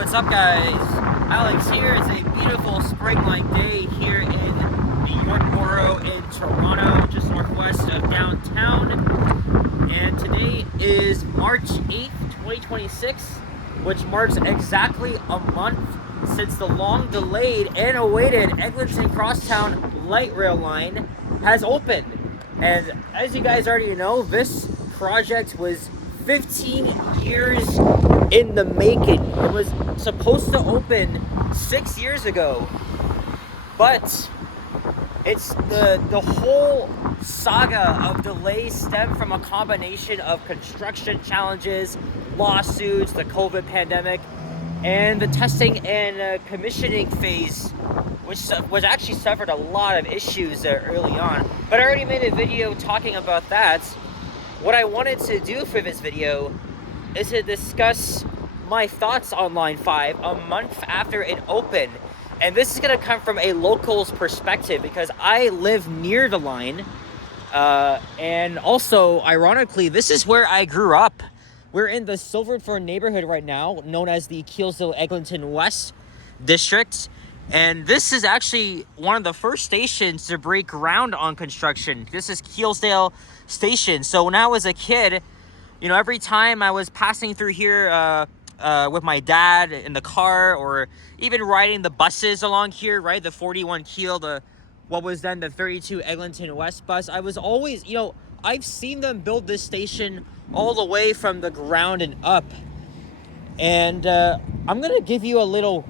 What's up, guys? Alex here. It's a beautiful spring-like day here in the York Borough in Toronto, just northwest of downtown. And today is March 8th, 2026, which marks exactly a month since the long-delayed and awaited Eglinton Crosstown light rail line has opened. And as you guys already know, this project was 15 years in the making. It was supposed to open 6 years ago, but it's the whole saga of delays stem from a combination of construction challenges, lawsuits, the COVID pandemic, and the testing and commissioning phase, which actually suffered a lot of issues early on. But I already made a video talking about that. What I wanted to do for this video is to discuss my thoughts on Line 5 a month after it opened. And this is going to come from a local's perspective because I live near the line. And also, ironically, this is where I grew up. We're in the Silverthorne neighborhood right now, known as the Keelsdale-Eglinton West District. And this is actually one of the first stations to break ground on construction. This is Keelsdale Station. So when I was a kid, you know, every time I was passing through here with my dad in the car, or even riding the buses along here, right? The 41 Keel, what was then the 32 Eglinton West bus. I was always, you know, I've seen them build this station all the way from the ground and up. And I'm going to give you a little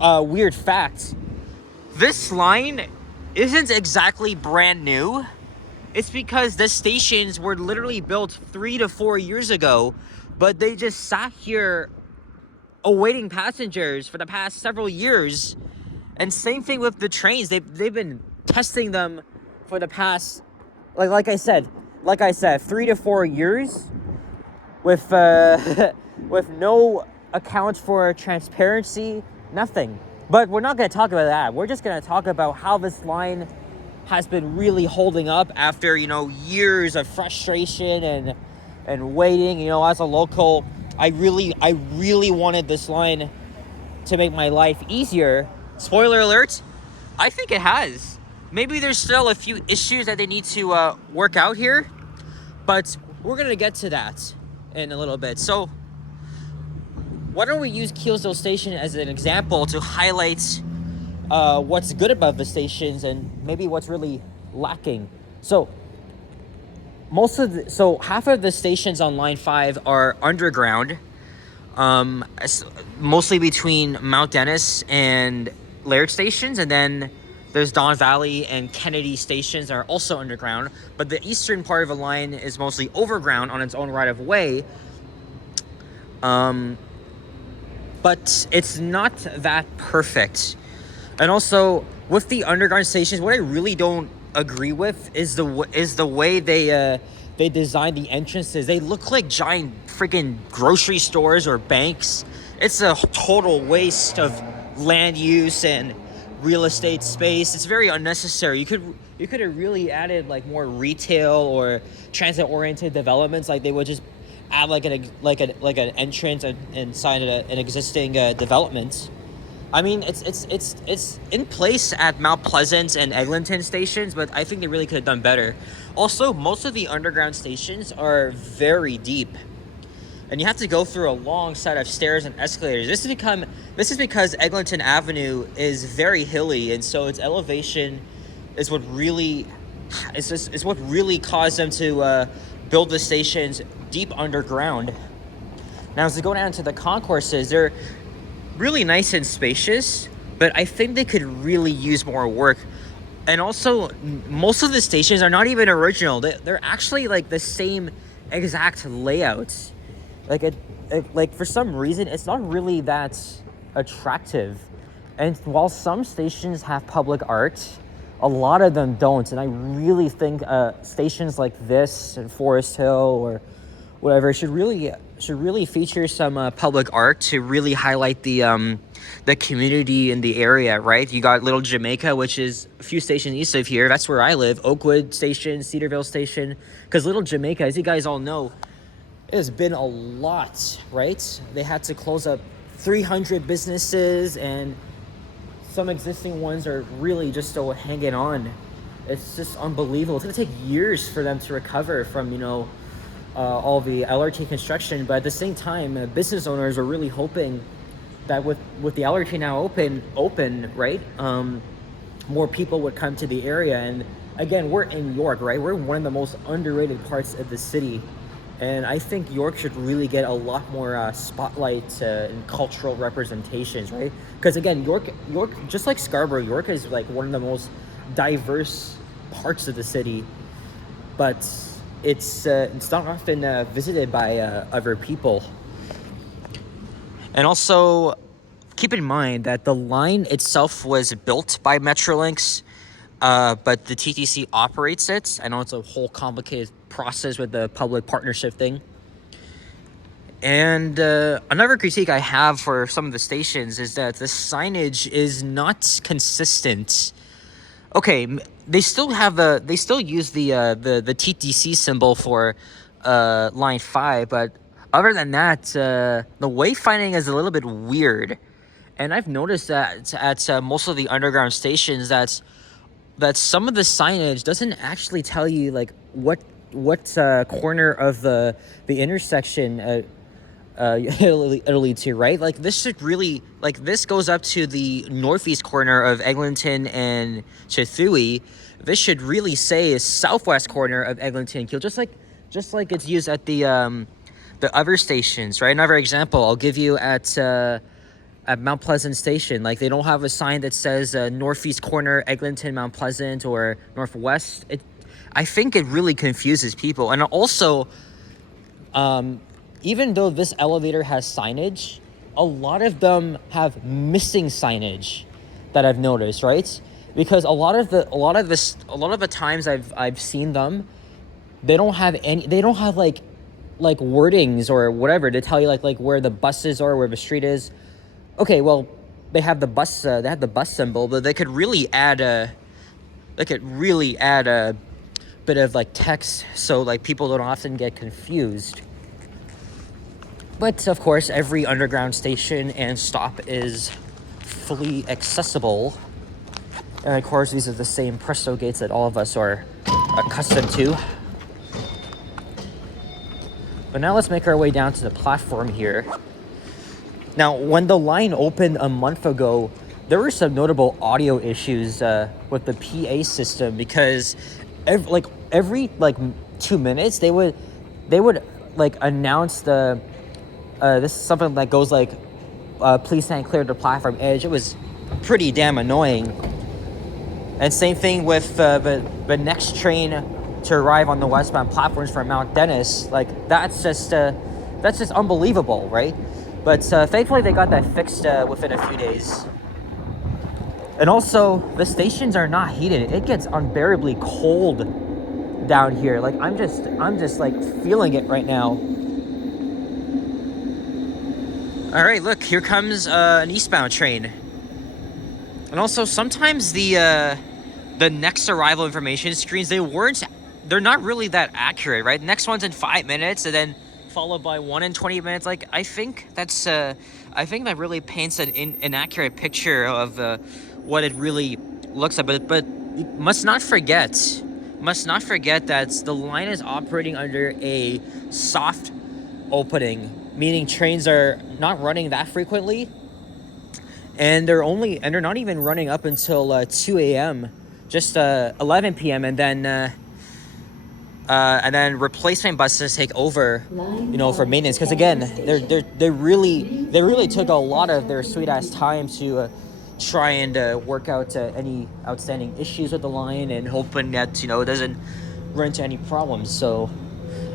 weird fact. This line isn't exactly brand new. It's because the stations were literally built 3 to 4 years ago, but they just sat here awaiting passengers for the past several years. And same thing with the trains. They've been testing them for the past, like I said, 3 to 4 years, with with no account for transparency, nothing. But we're not going to talk about that. We're just going to talk about how this line has been really holding up after, you know, years of frustration and waiting. You know, as a local, I really wanted this line to make my life easier. Spoiler alert, I think it has. Maybe there's still a few issues that they need to work out here, but we're going to get to that in a little bit. So why don't we use Keelsdale Station as an example to highlight what's good about the stations and maybe what's really lacking. So half of the stations on Line 5 are underground, mostly between Mount Dennis and Laird stations, and then there's Don Valley and Kennedy stations are also underground, but the eastern part of the line is mostly overground on its own right of way. But it's not that perfect. And also, with the underground stations, what I really don't agree with is the way they design the entrances. They look like giant freaking grocery stores or banks. It's a total waste of land use and real estate space. It's very unnecessary. You could have really added like more retail or transit-oriented developments. Like they would just add like an entrance inside an existing development. I mean, it's in place at Mount Pleasant and Eglinton stations, but I think they really could have done better. Also, most of the underground stations are very deep, and you have to go through a long set of stairs and escalators. This is because Eglinton Avenue is very hilly, and so its elevation is what really caused them to build the stations deep underground. Now, as we go down to the concourses, they're really nice and spacious, but I think they could really use more work. And also, most of the stations are not even original. They're actually like the same exact layout. Like for some reason, it's not really that attractive. And while some stations have public art, a lot of them don't. And I really think stations like this in Forest Hill or whatever should really feature some public art to really highlight the community in the area, right? You got Little Jamaica, which is a few stations east of here. That's where I live. Oakwood Station, Cedarville Station. Because Little Jamaica, as you guys all know, it has been a lot, right? They had to close up 300 businesses, and some existing ones are really just still hanging on. It's just unbelievable. It's gonna take years for them to recover from, all the LRT construction. But at the same time, business owners are really hoping that with the LRT now open, right? More people would come to the area. And again, we're in York, right? We're in one of the most underrated parts of the city. And I think York should really get a lot more spotlight and cultural representations, right? Because again, York, just like Scarborough, York is like one of the most diverse parts of the city, but it's not often visited by other people. And also, keep in mind that the line itself was built by Metrolinx, but the TTC operates it. I know it's a whole complicated process with the public partnership thing. And another critique I have for some of the stations is that the signage is not consistent. Okay, they still use the TTC symbol for line 5, but other than that, the wayfinding is a little bit weird. And I've noticed that at most of the underground stations that some of the signage doesn't actually tell you like what corner of the intersection it'll lead to, right? Like this should really, like this goes up to the northeast corner of Eglinton and Chethui. This should really say southwest corner of Eglinton Kiel, just like it's used at the other stations, right? Another example I'll give you at Mount Pleasant Station. Like they don't have a sign that says northeast corner Eglinton Mount Pleasant or northwest. I think it really confuses people. And also, even though this elevator has signage, a lot of them have missing signage that I've noticed, right? Because a lot of the times I've seen them, they don't have like wordings or whatever to tell you like where the buses are, where the street is. Okay, well, they have the bus symbol, but they could really add a bit of like text so like people don't often get confused. But of course, every underground station and stop is fully accessible. And of course, these are the same presto gates that all of us are accustomed to. But now let's make our way down to the platform here. Now, when the line opened a month ago, there were some notable audio issues with the PA system, because every 2 minutes they would like announce this is something that goes like please stand clear to the platform edge. It was pretty damn annoying. And same thing with the next train to arrive on the westbound platforms from Mount Dennis. Like that's just unbelievable, right? But thankfully they got that fixed within a few days. And also, the stations are not heated. It gets unbearably cold down here. Like I'm just like feeling it right now. All right, look, here comes an eastbound train. And also, sometimes the next arrival information screens, they're not really that accurate, right? Next one's in 5 minutes, and then followed by one in 20 minutes. Like I think that really paints an inaccurate picture of what it really looks like. But must not forget that the line is operating under a soft opening, meaning trains are not running that frequently, and they're not even running up until 2 a.m. just 11 p.m. and then replacement buses take over, for maintenance. Because again, they really took a lot of their sweet ass time to try and work out any outstanding issues with the line, and hoping that it doesn't run into any problems. So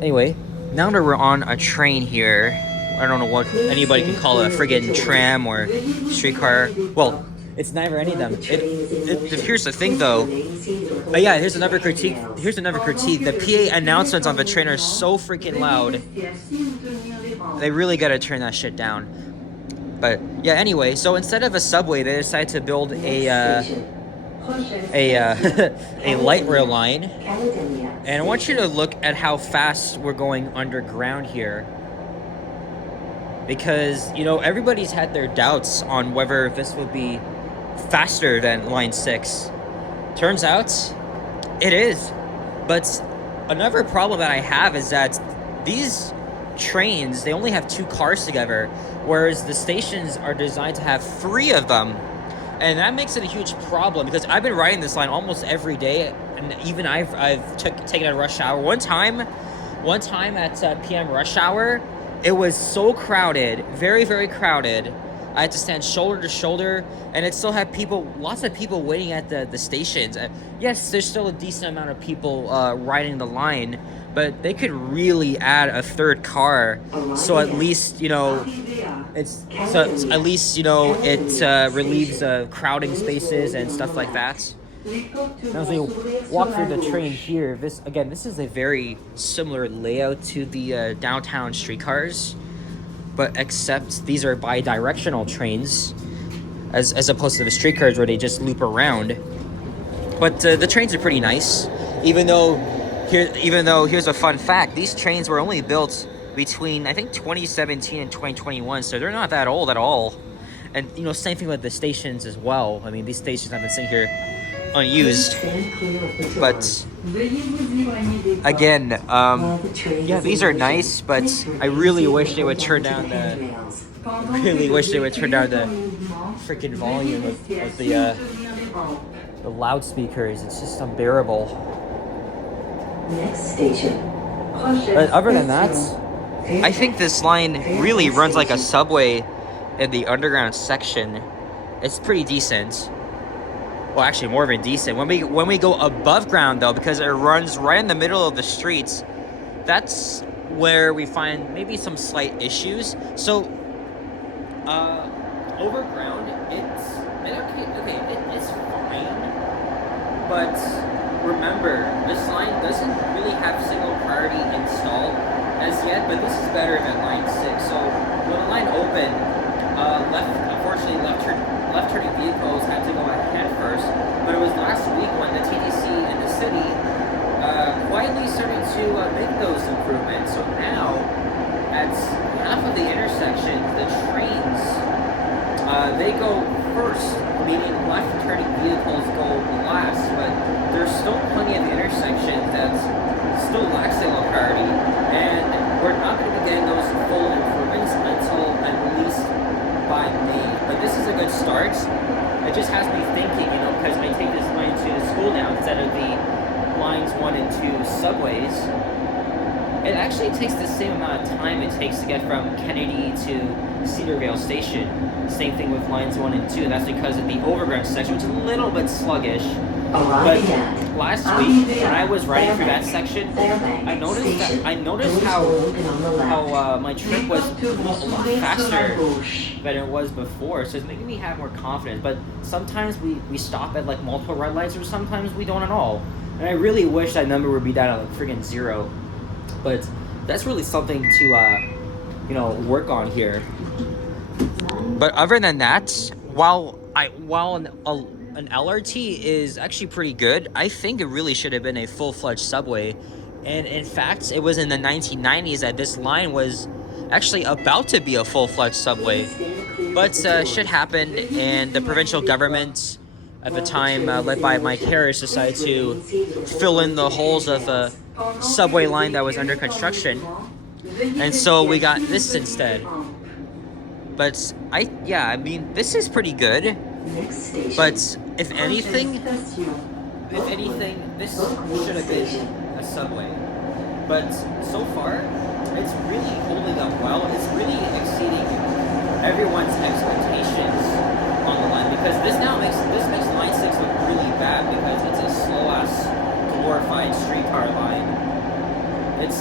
anyway, now that we're on a train here, I don't know what anybody can call it, a friggin' tram or streetcar. Well, it's neither any of them. Here's the thing, though. Yeah, here's another critique. The PA announcements on the train are so freaking loud. They really gotta turn that shit down. But yeah, anyway, so instead of a subway, they decided to build a light rail line. And I want you to look at how fast we're going underground here. because, you know, everybody's had their doubts on whether this would be faster than Line 6. Turns out it is. But another problem that I have is that these trains, they only have 2 cars together, whereas the stations are designed to have 3 of them. And that makes it a huge problem, because I've been riding this line almost every day, and even I've taken a rush hour. One time at PM rush hour, it was so crowded, very, very crowded. I had to stand shoulder to shoulder, and it still had lots of people waiting at the stations. Yes, there's still a decent amount of people riding the line, but they could really add a 3rd car, so at least, you know, it relieves crowding spaces and stuff like that. Now, as we walk through the train here, this is a very similar layout to the downtown streetcars, but except these are bi-directional trains, as opposed to the streetcars where they just loop around. But the trains are pretty nice, even though here's a fun fact: these trains were only built between, I think, 2017 and 2021, so they're not that old at all. And, you know, same thing with the stations as well. I mean, these stations have been sitting here unused. But again, yeah, these are nice, but I really wish they would turn down the freaking volume of the loudspeakers. It's just unbearable. Next station. But other than that, I think this line really runs like a subway in the underground section. It's pretty decent. Well, actually, more than decent. When we go above ground, though, because it runs right in the middle of the streets, that's where we find maybe some slight issues. So, overground, it's fine. But remember, this line doesn't really have single priority installed as yet, but this is better than Line 6. So when the line opened, unfortunately, left-turning vehicles had to go ahead first. But it was last week when the TTC in the city quietly started to make those improvements. So now, at half of the intersection, the trains, they go first, meaning left-turning vehicles go last. But there's still plenty of intersections that's still lack single priority, and we're not going to be getting those full improvements until at least by May. But this is a good start. It just has me thinking, you know, because I take this line to school now instead of the lines 1 and 2 subways. It actually takes the same amount of time it takes to get from Kennedy to Cedarvale Station. Same thing with lines 1 and 2, and that's because of the overground section, which is a little bit sluggish. But last week, when I was riding through that section, I noticed how my trip was a lot faster than it was before. So it's making me have more confidence. But sometimes we stop at like multiple red lights, or sometimes we don't at all. And I really wish that number would be down at like friggin' 0. But that's really something to work on here. But other than that, while an LRT is actually pretty good, I think it really should have been a full-fledged subway. And in fact, it was in the 1990s that this line was actually about to be a full-fledged subway. But shit happened, and the provincial government at the time, led by Mike Harris, decided to fill in the holes of a subway line that was under construction. And so we got this instead. But I mean, this is pretty good. But if anything, this should have been a subway. But so far, it's really holding up well. It's really exceeding everyone's expectations on the line, because this makes Line 6 look really bad, because it's a slow-ass, glorified streetcar line. It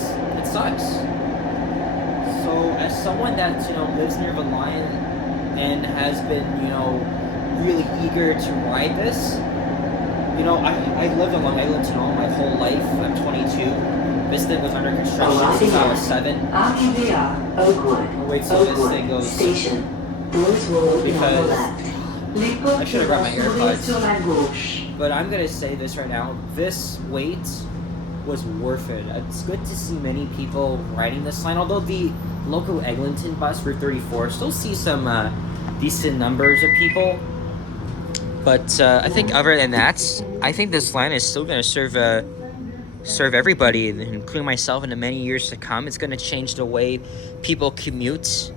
sucks. So as someone that lives near the line and has been really eager to ride this, I lived along Eglinton all my whole life. I'm 22. This thing was under construction since I was 7. I'll wait till this thing goes, because I should have brought my AirPods. But I'm gonna say this right now: this wait was worth it. It's good to see many people riding this line, although the local Eglinton bus, Route 34, still see some decent numbers of people. But I think other than that, I think this line is still going to serve everybody, including myself, in the many years to come. It's going to change the way people commute.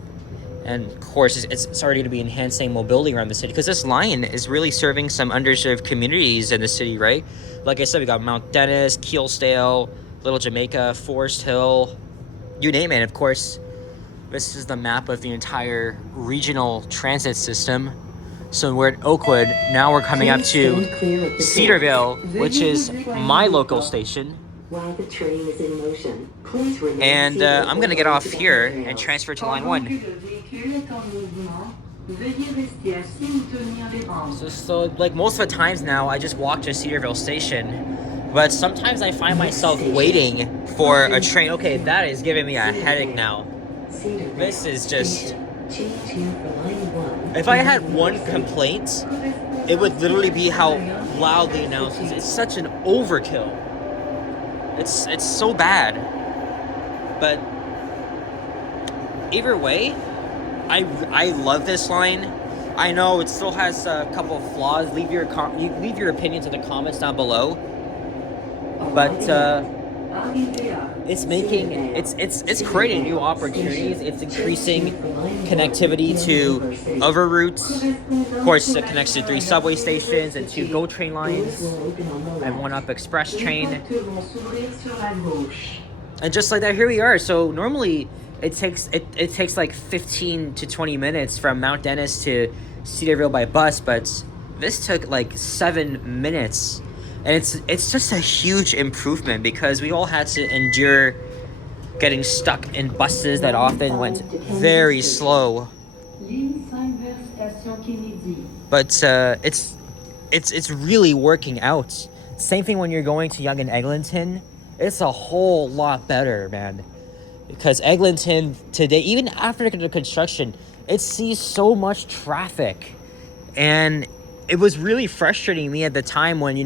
And of course, it's already going to be enhancing mobility around the city, because this line is really serving some underserved communities in the city, right? Like I said, we got Mount Dennis, Keelsdale, Little Jamaica, Forest Hill, you name it. Of course, this is the map of the entire regional transit system. So we're at Oakwood. Now we're coming up to Cedarville, which is my local station. While the train is in motion, please remain And I'm going to get off here and transfer to line 1. So like most of the times now, I just walk to Cedarville Station. But sometimes I find myself waiting for a train. Okay, that is giving me a headache now. This is just... If I had one complaint, it would literally be how loud the announcers. It's such an overkill. It's so bad. But either way, I love this line. I know it still has a couple of flaws. Leave your opinions in the comments down below. But it's creating new opportunities. It's increasing connectivity to other routes. Of course, it connects to 3 subway stations and 2 GO train lines and 1 Up Express train. And just like that, here we are. So normally it takes like 15 to 20 minutes from Mount Dennis to Cedarville by bus, but this took like 7 minutes. And it's just a huge improvement, because we all had to endure getting stuck in buses that often went very slow. But it's really working out. Same thing when you're going to Yonge and Eglinton. It's a whole lot better, man. Because Eglinton today, even after the construction, it sees so much traffic. And it was really frustrating me at the time when,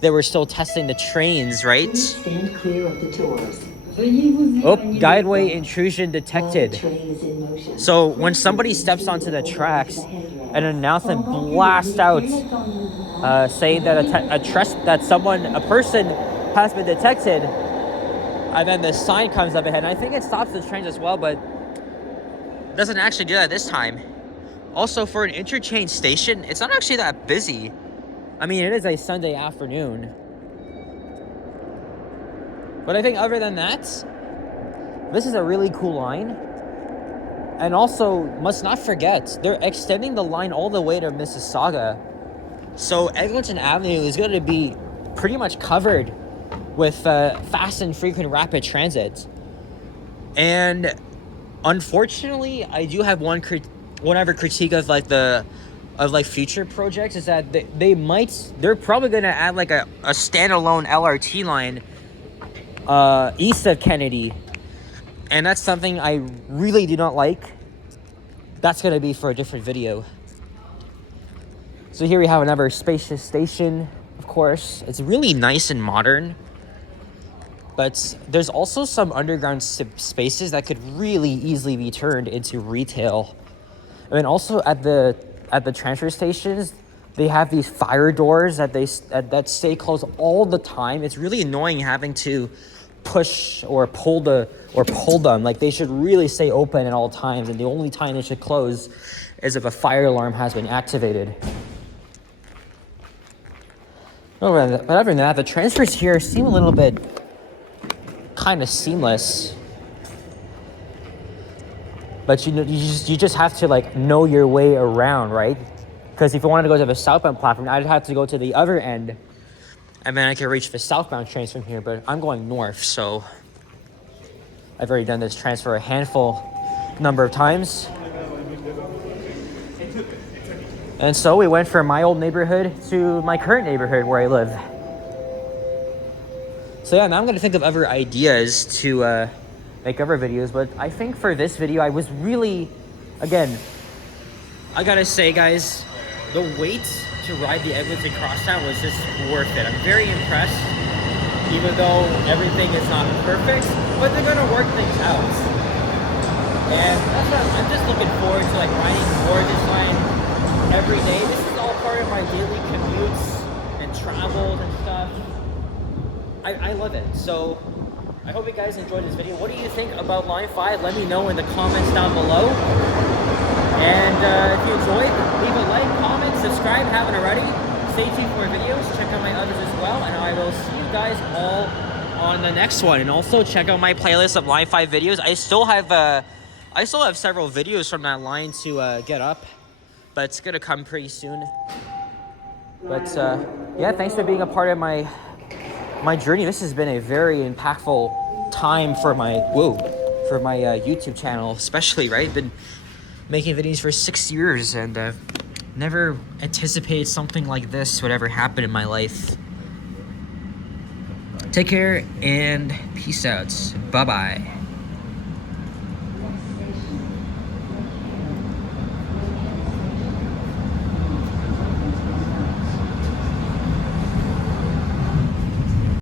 they were still testing the trains, right? Stand clear of the doors. Oh, guideway intrusion detected. So when somebody steps onto the tracks, an announcement blasts out saying that a person has been detected, and then the sign comes up ahead. And I think it stops the trains as well, but doesn't actually do that this time. Also, for an interchange station, it's not actually that busy. I mean, it is a Sunday afternoon. But I think other than that, this is a really cool line. And also, must not forget, they're extending the line all the way to Mississauga. So Eglinton Avenue is going to be pretty much covered with fast and frequent rapid transit. And unfortunately, I do have one other critique of future projects, is that they're probably going to add like a standalone LRT line east of Kennedy, and that's something I really do not like. That's going to be for a different video. So here we have another spacious station. Of course, it's really nice and modern, but there's also some underground spaces that could really easily be turned into retail. I mean, also at the transfer stations, they have these fire doors that stay closed all the time. It's really annoying having to push or pull them. Like, they should really stay open at all times, and the only time they should close is if a fire alarm has been activated. But other than that, the transfers here seem a little bit kind of seamless. But you just have to know your way around, right? Because if you wanted to go to the southbound platform, I'd have to go to the other end, and then I can reach the southbound trains from here. But I'm going north, so I've already done this transfer a number of times. And so we went from my old neighborhood to my current neighborhood where I live. So yeah, now I'm going to think of other ideas to make other videos. But I think for this video, I was really, again, I gotta say, guys, the wait to ride the Eglinton Crosstown was just worth it. I'm very impressed. even though everything is not perfect, but they're gonna work things out. And that's what I'm just looking forward to, like riding more this line every day. This is all part of my daily commutes and travels and stuff. I love it. So I hope you guys enjoyed this video. What do you think about Line 5? Let me know in the comments down below. And if you enjoyed, leave a like, comment, subscribe, haven't already. Stay tuned for more videos. Check out my others as well. And I will see you guys all on the next one. And also check out my playlist of Line 5 videos. I still have several videos from that line to get up, but it's gonna come pretty soon. But yeah, thanks for being a part of my journey. This has been a very impactful time for my YouTube channel, especially, right? Been making videos for 6 years and never anticipated something like this would ever happen in my life. Take care and peace out. Bye-bye.